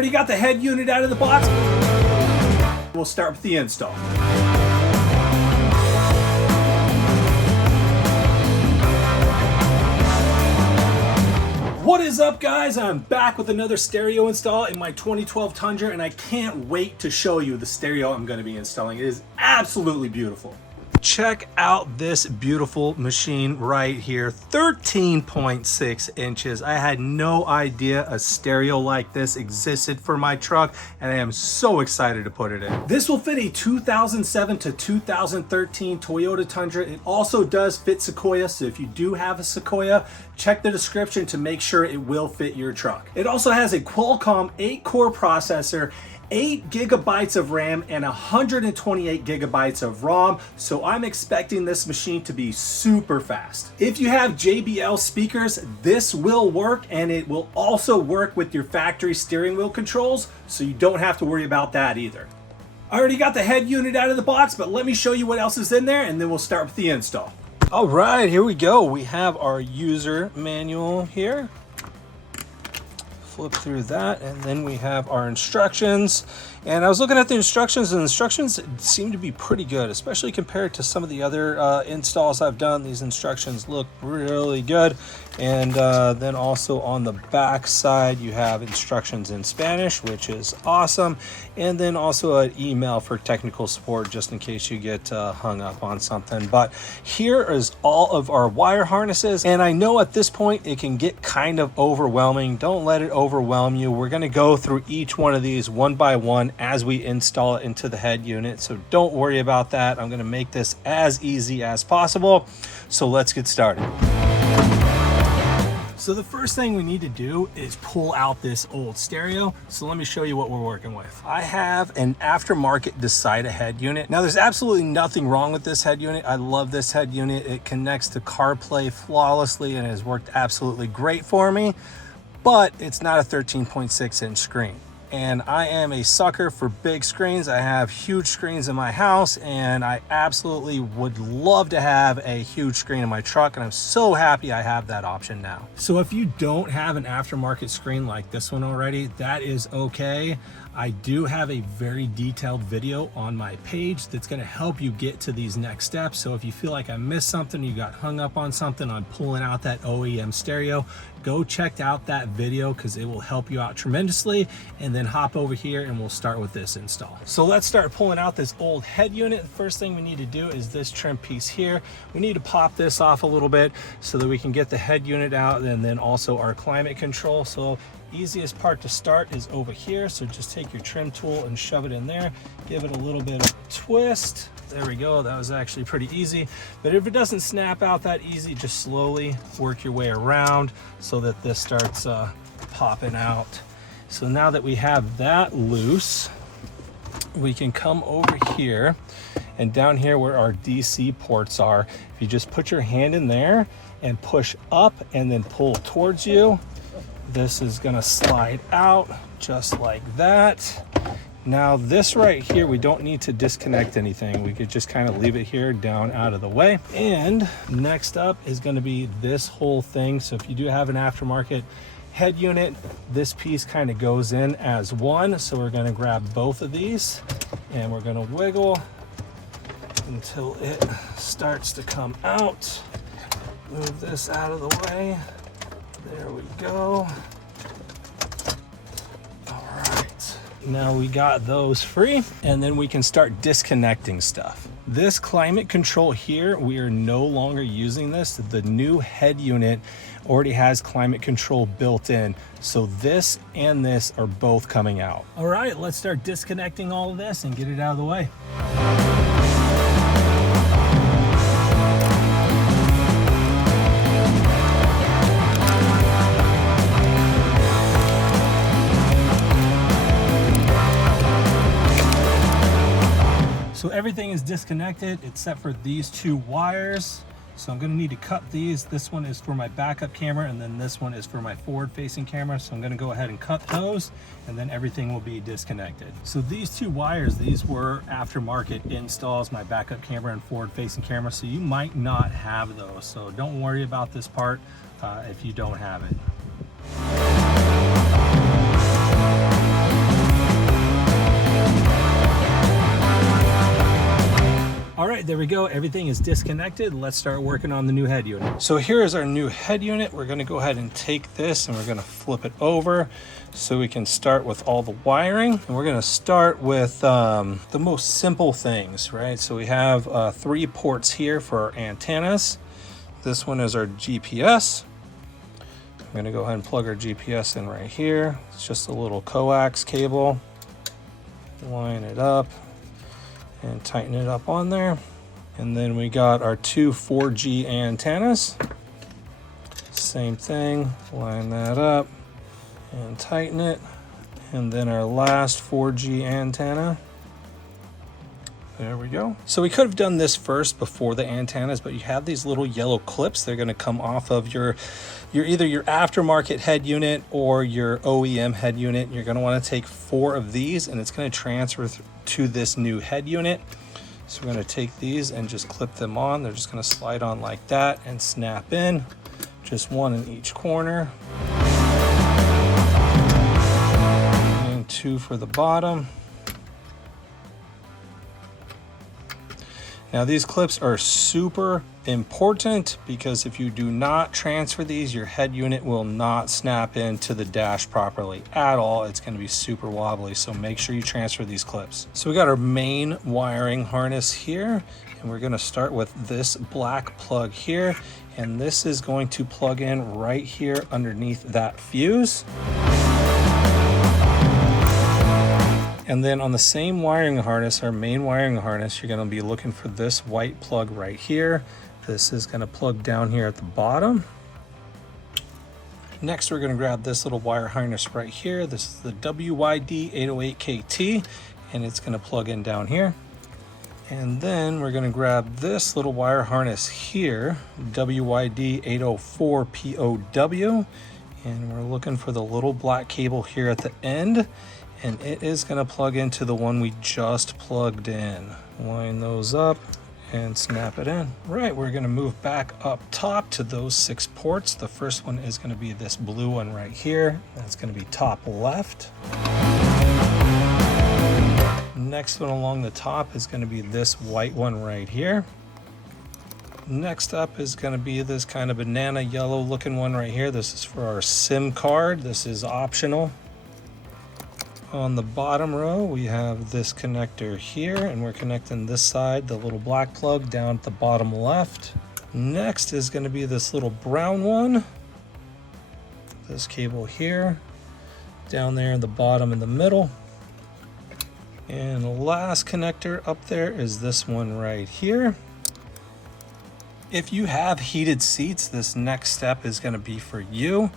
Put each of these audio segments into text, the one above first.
already got the head unit out of the box. We'll start with the install. What is up, guys? I'm back with another stereo install in my 2012 Tundra, and I can't wait to show you the stereo I'm going to be installing. It is absolutely beautiful. Check out this beautiful machine right here, 13.6 inches. I had no idea a stereo like this existed for my truck, and I am so excited to put it in. This will fit a 2007 to 2013 Toyota Tundra. It also does fit Sequoia, so if you do have a Sequoia, check the description to make sure it will fit your truck. It also has a Qualcomm 8-core processor, 8 gigabytes of RAM, and 128 gigabytes of ROM, so I'm expecting this machine to be super fast. If you have JBL speakers, this will work, and it will also work with your factory steering wheel controls, so you don't have to worry about that either. I already got the head unit out of the box, but let me show you what else is in there, and then we'll start with the install. All right, here we go. We have our user manual here. Flip through that, and then we have our instructions. And I was looking at the instructions, and the instructions seem to be pretty good, especially compared to some of the other installs I've done. These instructions look really good. And then also on the back side, you have instructions in Spanish, which is awesome. And then also an email for technical support, just in case you get hung up on something. But here is all of our wire harnesses. And I know at this point, it can get kind of overwhelming. Don't let it overwhelm you. We're gonna go through each one of these one by one as we install it into the head unit. So don't worry about that. I'm gonna make this as easy as possible. So let's get started. So the first thing we need to do is pull out this old stereo. So let me show you what we're working with. I have an aftermarket Decida head unit. Now there's absolutely nothing wrong with this head unit. I love this head unit. It connects to CarPlay flawlessly and has worked absolutely great for me, but it's not a 13.6 inch screen. And I am a sucker for big screens. I have huge screens in my house, and I absolutely would love to have a huge screen in my truck, and I'm so happy I have that option now. So if you don't have an aftermarket screen like this one already, that is okay. I do have a very detailed video on my page that's going to help you get to these next steps. So if you feel like I missed something, you got hung up on something on pulling out that OEM stereo, go check out that video because it will help you out tremendously. And then hop over here and we'll start with this install. So let's start pulling out this old head unit. The first thing we need to do is this trim piece here. We need to pop this off a little bit so that we can get the head unit out, and then also our climate control. So easiest part to start is over here. So just take your trim tool and shove it in there. Give it a little bit of a twist. There we go. That was actually pretty easy. But if it doesn't snap out that easy, just slowly work your way around so that this starts popping out. So now that we have that loose, we can come over here, and down here where our DC ports are, if you just put your hand in there and push up and then pull towards you, this is gonna slide out just like that. Now this right here, we don't need to disconnect anything. We could just kind of leave it here down out of the way. And next up is gonna be this whole thing. So if you do have an aftermarket head unit, this piece kind of goes in as one. So we're gonna grab both of these and we're gonna wiggle until it starts to come out. Move this out of the way. There we go. All right. Now we got those free, and then we can start disconnecting stuff. This climate control here, we are no longer using this. The new head unit already has climate control built in. So this and this are both coming out. All right, let's start disconnecting all of this and get it out of the way. So everything is disconnected except for these two wires. So I'm gonna need to cut these. This one is for my backup camera, and then this one is for my forward facing camera. So I'm gonna go ahead and cut those, and then everything will be disconnected. So these two wires, these were aftermarket installs, my backup camera and forward facing camera. So you might not have those. So don't worry about this part if you don't have it. right, there we go. Everything is disconnected. Let's start working on the new head unit. So here is our new head unit. We're gonna go ahead and take this and we're gonna flip it over so we can start with all the wiring. And we're gonna start with the most simple things, right? So we have 3 ports here for our antennas. This one is our GPS. I'm gonna go ahead and plug our GPS in right here. It's just a little coax cable. Line it up and tighten it up on there. And then we got our 2 4G antennas. Same thing, line that up and tighten it. And then our last 4G antenna. There we go. So we could have done this first before the antennas, but you have these little yellow clips. They're gonna come off of your either your aftermarket head unit or your OEM head unit. You're gonna wanna take 4 of these and it's gonna transfer to this new head unit. So we're gonna take these and just clip them on. They're just gonna slide on like that and snap in. Just 1 in each corner. And 2 for the bottom. Now these clips are super important because if you do not transfer these, your head unit will not snap into the dash properly at all. It's going to be super wobbly, so make sure you transfer these clips. So we got our main wiring harness here, and we're going to start with this black plug here, and this is going to plug in right here underneath that fuse. And then on the same wiring harness, our main wiring harness, you're gonna be looking for this white plug right here. This is gonna plug down here at the bottom. Next, we're gonna grab this little wire harness right here. This is the WYD 808KT, and it's gonna plug in down here. And then we're gonna grab this little wire harness here, WYD 804POW, and we're looking for the little black cable here at the end. And it is gonna plug into the one we just plugged in. Line those up and snap it in. Right, we're gonna move back up top to those 6 ports. The first one is gonna be this blue one right here. That's gonna be top left. Next one along the top is gonna be this white one right here. Next up is gonna be this kind of banana yellow looking one right here. This is for our SIM card. This is optional. On the bottom row, we have this connector here, and we're connecting this side, the little black plug, down at the bottom left. Next is going to be this little brown one. This cable here, down there in the bottom in the middle. And the last connector up there is this one right here. If you have heated seats, this next step is going to be for you.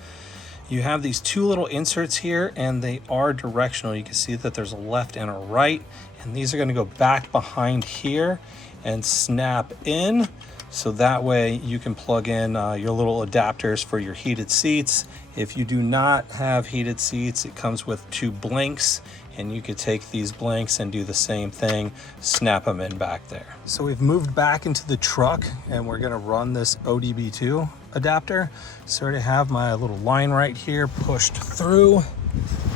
You have these 2 little inserts here, and they are directional. You can see that there's a left and a right, and these are going to go back behind here and snap in, so that way you can plug in your little adapters for your heated seats. If you do not have heated seats, it comes with 2 blanks, and you could take these blanks and do the same thing, snap them in back there. So we've moved back into the truck, and we're going to run this ODB2 adapter. So I already have my little line right here pushed through.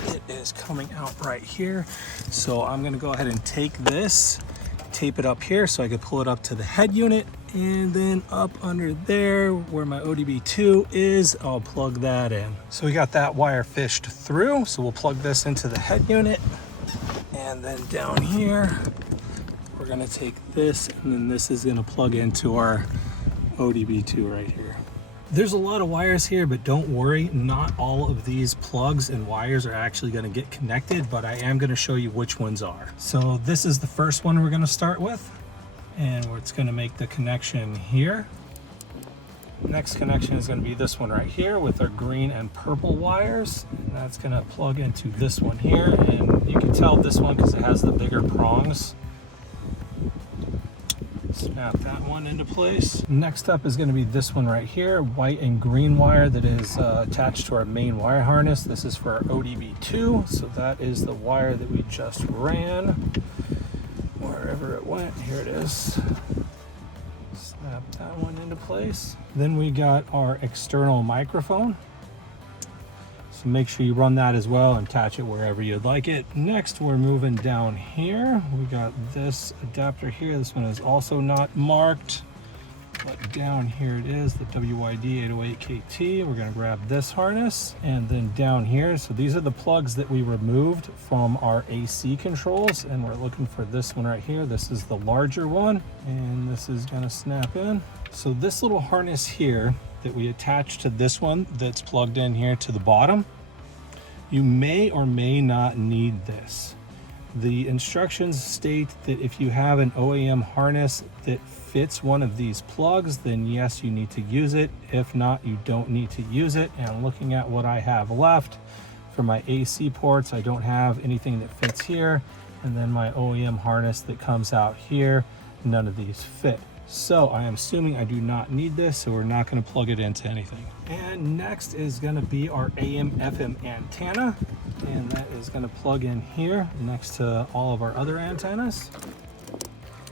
It is coming out right here. So I'm gonna go ahead and take this, tape it up here so I can pull it up to the head unit, and then up under there where my ODB2 is, I'll plug that in. So we got that wire fished through. So we'll plug this into the head unit, and then down here, we're gonna take this, and then this is gonna plug into our ODB2 right here. There's a lot of wires here, but don't worry, not all of these plugs and wires are actually going to get connected, but I am going to show you which ones are. So this is the first one we're going to start with, and it's going to make the connection here. Next connection is going to be this one right here with our green and purple wires, and that's going to plug into this one here, and you can tell this one because it has the bigger prongs. Snap that one into place. Next up is going to be this one right here, white and green wire that is attached to our main wire harness. This is for our ODB2, so that is the wire that we just ran. Wherever it went, here it is. Snap that one into place. Then we got our external microphone. So make sure you run that as well and attach it wherever you'd like it. Next, we're moving down here. We got this adapter here. This one is also not marked, but down here it is, the WYD 808KT. We're gonna grab this harness, and then down here, so these are the plugs that we removed from our AC controls, and we're looking for this one right here. This is the larger one, and this is gonna snap in. So this little harness here that we attach to this one that's plugged in here to the bottom, you may or may not need this. The instructions state that if you have an OEM harness that fits one of these plugs, then yes, you need to use it. If not, you don't need to use it. And looking at what I have left for my AC ports, I don't have anything that fits here. And then my OEM harness that comes out here, none of these fit. So I am assuming I do not need this, so we're not going to plug it into anything. And next is going to be our AM FM antenna, and that is going to plug in here next to all of our other antennas.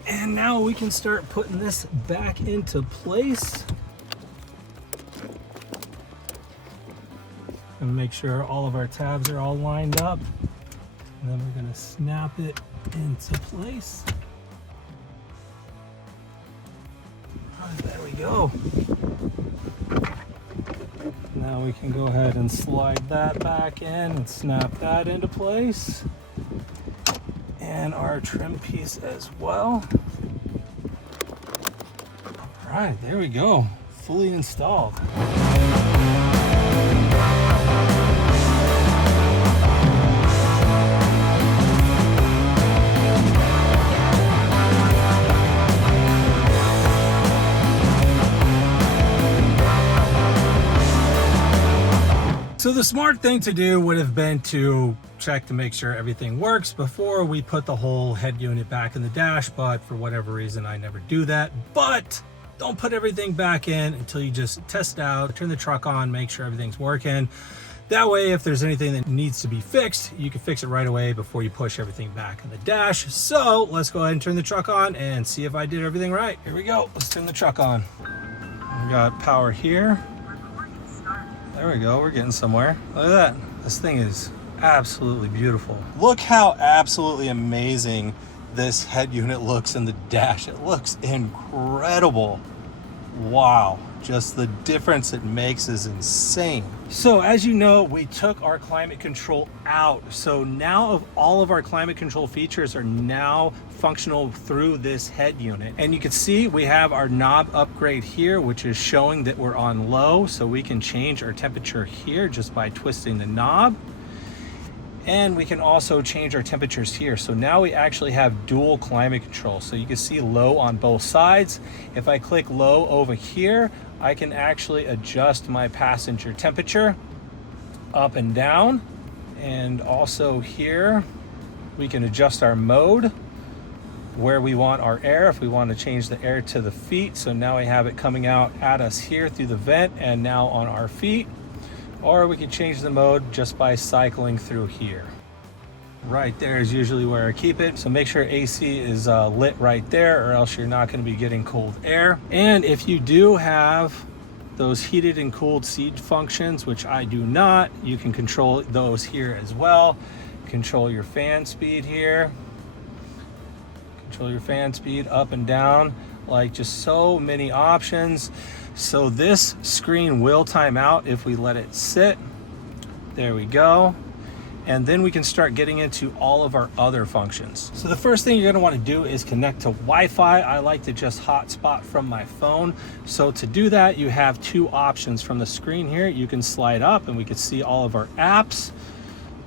And now we can start putting this back into place and make sure all of our tabs are all lined up, and then we're going to snap it into place. There we go. Now we can go ahead and slide that back in and snap that into place. And our trim piece as well. All right, there we go. Fully installed. So the smart thing to do would have been to check to make sure everything works before we put the whole head unit back in the dash, but for whatever reason, I never do that. But don't put everything back in until you just test out, turn the truck on, make sure everything's working. That way, if there's anything that needs to be fixed, you can fix it right away before you push everything back in the dash. So let's go ahead and turn the truck on and see if I did everything right. Here we go, let's turn the truck on. We got power here. There we go, we're getting somewhere. Look at that. This thing is absolutely beautiful. Look how absolutely amazing this head unit looks in the dash. It looks incredible. Wow, just the difference it makes is insane. So as you know, we took our climate control out. So now all of our climate control features are now functional through this head unit. And you can see we have our knob upgrade here, which is showing that we're on low. So we can change our temperature here just by twisting the knob. And we can also change our temperatures here. So now we actually have dual climate control. So you can see low on both sides. If I click low over here, I can actually adjust my passenger temperature up and down. And also here, we can adjust our mode where we want our air, if we want to change the air to the feet. So now we have it coming out at us here through the vent and now on our feet. Or we can change the mode just by cycling through here. Right there is usually where I keep it. So make sure AC is lit right there, or else you're not going to be getting cold air. And if you do have those heated and cooled seat functions, which I do not, you can control those here as well. Control your fan speed here. Control your fan speed up and down, like just so many options. So this screen will time out if we let it sit. There we go. And then we can start getting into all of our other functions. So the first thing you're gonna wanna do is connect to Wi-Fi. I like to just hotspot from my phone. So to do that, you have two options from the screen here. You can slide up and we can see all of our apps.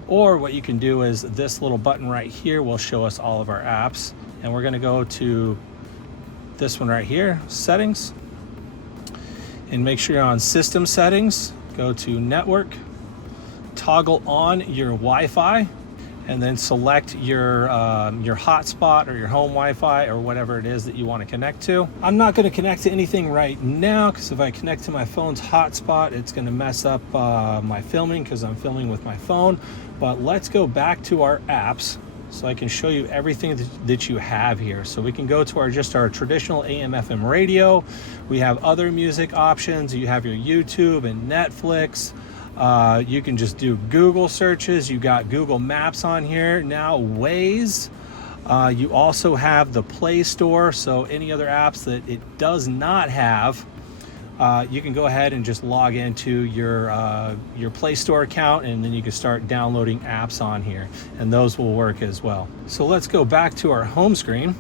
Or what you can do is this little button right here will show us all of our apps. And we're gonna go to this one right here, settings. And make sure you're on system settings, go to network, toggle on your Wi-Fi, and then select your hotspot or your home Wi-Fi or whatever it is that you want to connect to. I'm not going to connect to anything right now because if I connect to my phone's hotspot, it's going to mess up my filming because I'm filming with my phone. But let's go back to our apps so I can show you everything that you have here. So we can go to our traditional AM FM radio. We have other music options. You have your YouTube and Netflix. You can just do Google searches. You got Google Maps on here now, Waze. You also have the Play Store, so any other apps that it does not have, you can go ahead and just log into your Play Store account, and then you can start downloading apps on here, and those will work as well. So let's go back to our home screen.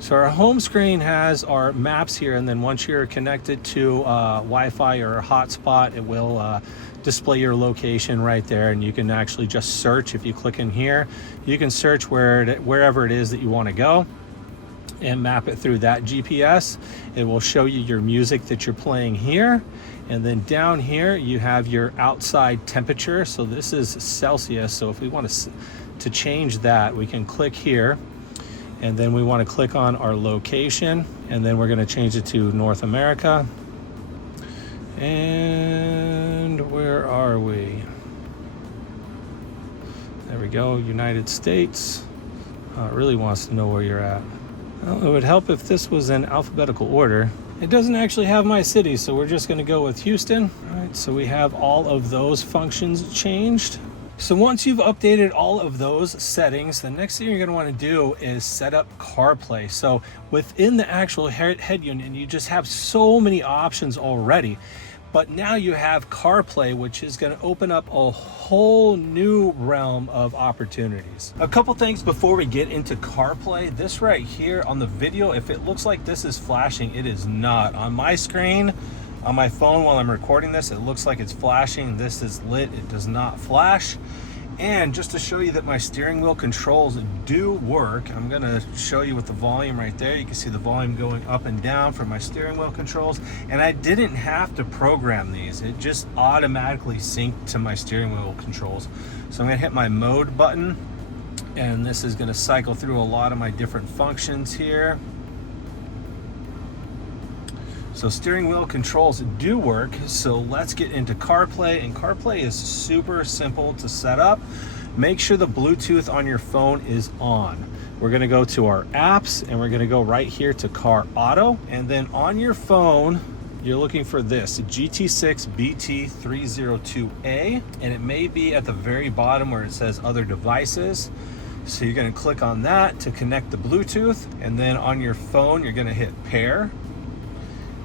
So our home screen has our maps here, and then once you're connected to Wi-Fi or a hotspot, it will display your location right there, and you can actually just search. If you click in here, you can search wherever it is that you want to go and map it through that GPS. It will show you your music that you're playing here, and then down here you have your outside temperature. So this is Celsius, so if we want to change that, we can click here, and then we want to click on our location, and then we're going to change it to North America. And where are we? There we go, United States. It really wants to know where you're at. Well, it would help if this was in alphabetical order. It doesn't actually have my city, so we're just going to go with Houston. All right, so we have all of those functions changed. So once you've updated all of those settings, the next thing you're going to want to do is set up CarPlay. So within the actual head unit, you just have so many options already. But now you have CarPlay, which is going to open up a whole new realm of opportunities. A couple things before we get into CarPlay. This right here on the video, if it looks like this is flashing, it is not. On my screen, on my phone while I'm recording this, it looks like it's flashing. This is lit, it does not flash. And just to show you that my steering wheel controls do work, I'm gonna show you with the volume right there. You can see the volume going up and down for my steering wheel controls. And I didn't have to program these. It just automatically synced to my steering wheel controls. So I'm gonna hit my mode button, and this is gonna cycle through a lot of my different functions here. So steering wheel controls do work. So let's get into CarPlay, and CarPlay is super simple to set up. Make sure the Bluetooth on your phone is on. We're gonna go to our apps, and we're gonna go right here to Car Auto, and then on your phone, you're looking for this GT6 BT302A, and it may be at the very bottom where it says other devices. So you're gonna click on that to connect the Bluetooth, and then on your phone, you're gonna hit pair.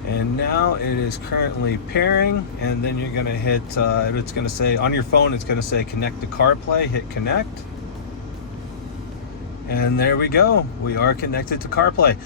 And now it is currently pairing, and then you're gonna hit, it's gonna say, on your phone, it's gonna say connect to CarPlay, hit connect. And there we go, we are connected to CarPlay.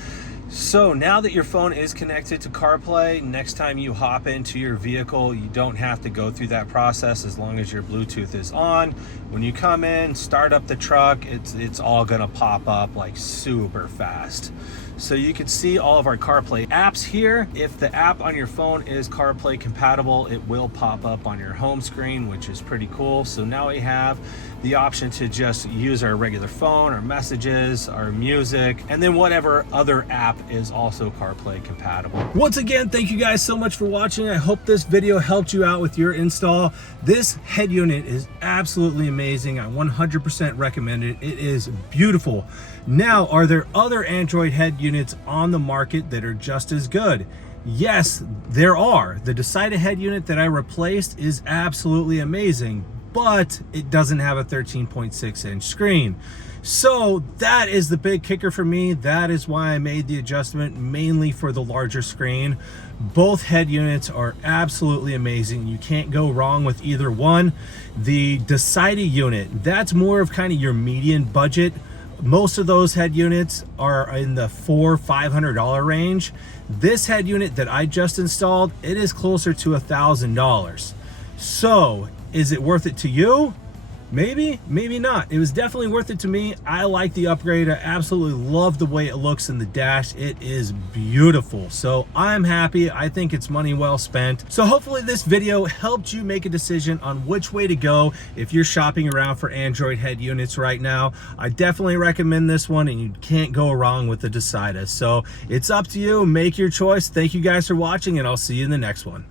So now that your phone is connected to CarPlay, next time you hop into your vehicle, you don't have to go through that process as long as your Bluetooth is on. When you come in, start up the truck, it's all gonna pop up like super fast. So you can see all of our CarPlay apps here. If the app on your phone is CarPlay compatible, it will pop up on your home screen, which is pretty cool. So now we have the option to just use our regular phone, our messages, our music, and then whatever other app is also CarPlay compatible. Once again, thank you guys so much for watching. I hope this video helped you out with your install. This head unit is absolutely amazing. I 100% recommend it. It is beautiful. Now, are there other Android head units on the market that are just as good? Yes, there are. The Decida head unit that I replaced is absolutely amazing, but it doesn't have a 13.6-inch screen. So that is the big kicker for me. That is why I made the adjustment, mainly for the larger screen. Both head units are absolutely amazing. You can't go wrong with either one. The Decida unit, that's more of kind of your median budget. Most of those head units are in the $400–500 range. This head unit that I just installed, it is closer to $1,000. So is it worth it to you? Maybe, maybe not. It was definitely worth it to me. I like the upgrade. I absolutely love the way it looks in the dash. It is beautiful. So I'm happy. I think it's money well spent. So hopefully this video helped you make a decision on which way to go if you're shopping around for Android head units right now. I definitely recommend this one, and you can't go wrong with the Decida. So it's up to you. Make your choice. Thank you guys for watching, and I'll see you in the next one.